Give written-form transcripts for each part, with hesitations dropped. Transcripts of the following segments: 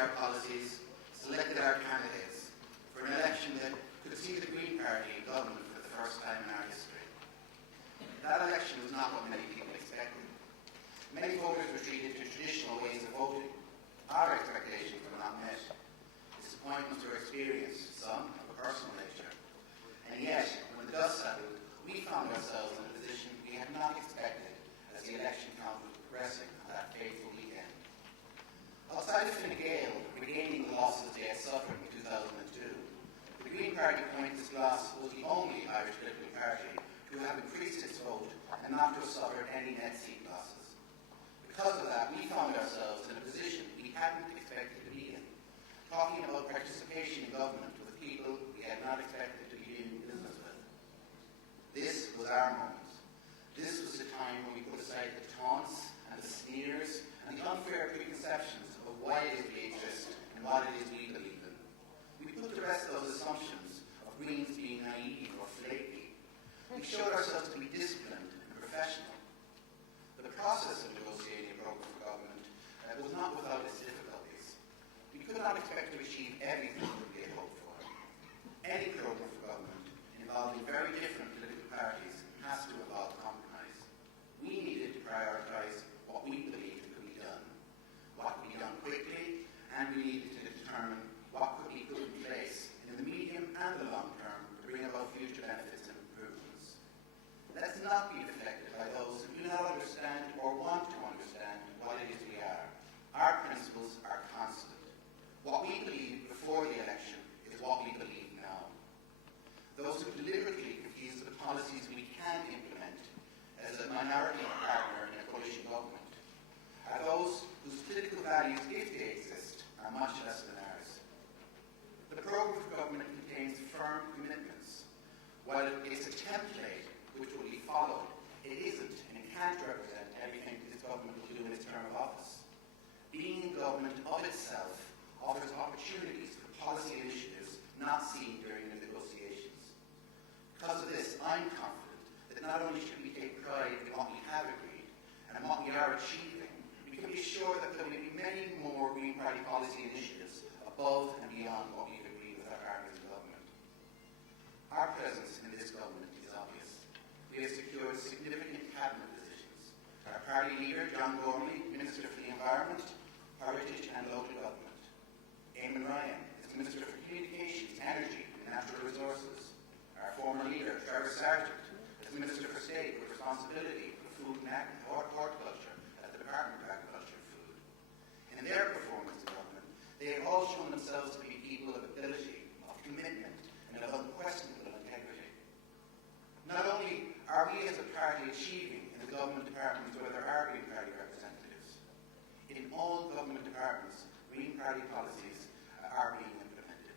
our policies, selected our candidates for an election that could see the Green Party in government for the first time in our history. That election was not what many people expected. Many voters retreated to traditional ways of voting. Our expectations were not met. Disappointments were experienced, some of a personal nature. And yet, when the dust settled, we found ourselves in a position we had not expected as the election count was progressing on that fateful weekend. Outside of Fine Gael regaining the losses they had suffered in 2002, the Green Party point this glass was the only Irish political party to have increased its vote and not to have suffered any net seat losses. Because of that, we found ourselves in a position we hadn't expected to be in, talking about participation in government with people we had not expected to be doing business with. This was our moment. This was the time when we put aside the taunts and the sneers and the unfair preconceptions of why it is we exist and what it is we believe in. We put the rest of those assumptions of Greens being naive or flaky. We showed ourselves to be disciplined and professional. But the process of negotiating a programme for government was not without its difficulties. We could not expect to achieve everything that we had hoped for. Any programme for government involving very different political parties has to involve compromise. We needed to prioritise what we believed could be done, what could be done quickly, and we needed to determine what could be put in place in the medium and the long term to bring about future benefits and improvements. Let's not be deflected by those who do not understand or want to understand what it is we are. Our principles are constant. What we believed before the election is what we believe now. Those who deliberately confuse the policies we can implement as a minority partner in a coalition government are those whose political values, if they exist, are much less than ours. The programme for government contains firm commitments. While it is a template which will be followed, it isn't and it can't represent everything this government will do in its term of office. Being in government of itself offers opportunities for policy initiatives not seen during the negotiations. Because of this, I'm confident that not only should we take pride in what we have agreed and what we are achieving, we can be sure that there will be many more Green Party policy initiatives above and beyond what we've agreed with our partners in government. Our presence in this government is obvious. We have secured significant cabinet positions. Our party leader, John Gormley, Minister for the Environment, Heritage and Local Government. Eamon Ryan is Minister for Communications, Energy and Natural Resources. Our former leader, Trevor Sargent, is Minister for State with responsibility for food and horticulture at the Department of Agriculture and Food. In their performance in government, they have all shown themselves to be people of ability, of commitment, and of unquestionable integrity. Not only are we as a party achieving in the government departments where there are Green Party representatives, in all government departments, Green Party policies are being implemented.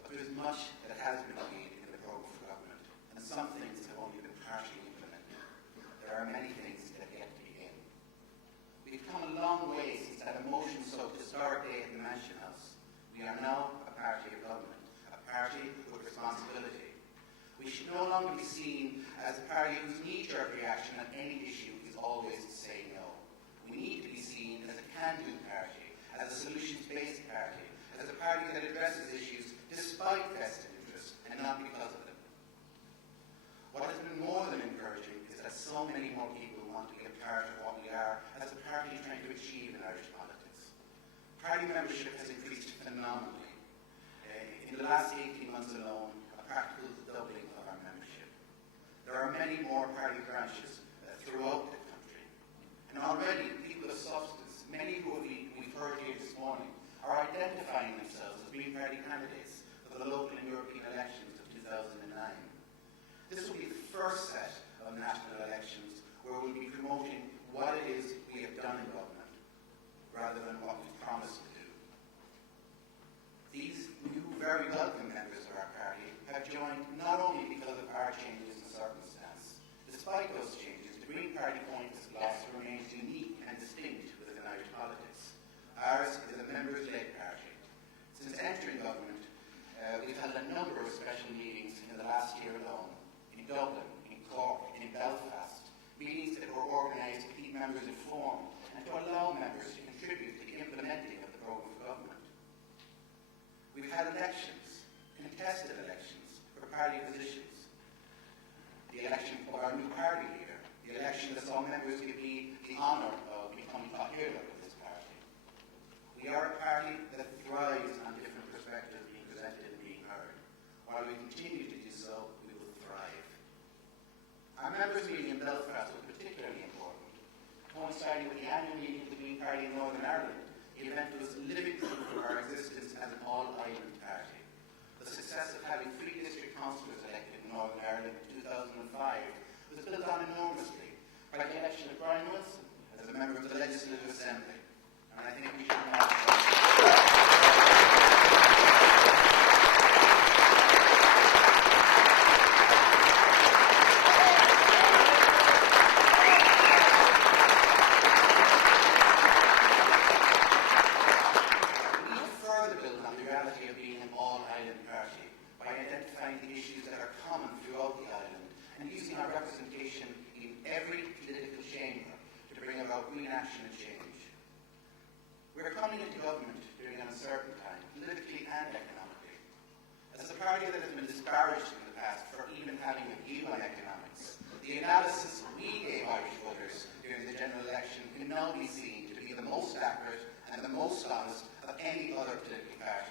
But there is much that has been agreed in the programme for government, and some things have only been partially implemented. There are many things that have yet to begin. We've come a long way since that emotion-soaked historic day at the Mansion House. We are now a party of government, a party with responsibility. We should no longer be seen as a party whose knee-jerk reaction on any issue is always to say no. We need to be seen as a can-do party, as a solutions-based party, as a party that addresses issues despite vested interests and not because of them. What has been more than encouraging is that so many more people want to be a part of what we are as a party trying to achieve in Irish politics. Party membership has increased phenomenally. In the last 18 months alone, a practical doubling of our membership. There are many more party branches throughout the country. And already, people of substance, many who we've heard here this morning, are identifying themselves as Green Party candidates for the local and European elections of 2009. This will be the first set of national elections where we'll be promoting what it is we have done in government, rather than what we've promised to do. These new, very welcome members of our party have joined not only because of our changes in circumstance. Despite those changes, the Green Party point as loss remains unique and distinct within Irish politics. Ours is a members-led party. Since entering government, we've held a number of special meetings in the last year alone, in Dublin, in Cork, in Belfast, meetings that were organised to keep members informed and to allow members to contribute to the Belfast was particularly important. Coinciding with the annual meeting of the Green Party in Northern Ireland, the event was living proof of our existence as an all-island party. The success of having 3 district councillors elected in Northern Ireland in 2005 was built on enormously by the election of Brian Wilson as a member of the Legislative Assembly. And I think we should not further build on the reality of being an all-island party by identifying the issues that are common throughout the island and using our representation in every political chamber to bring about green action and change. We are coming into government during an uncertain time, politically and economically. As a party that has been disparaged in the past for even having a view on economics, the analysis we gave Irish voters during the general election can now be seen to be the most accurate and the most honest of any other political party.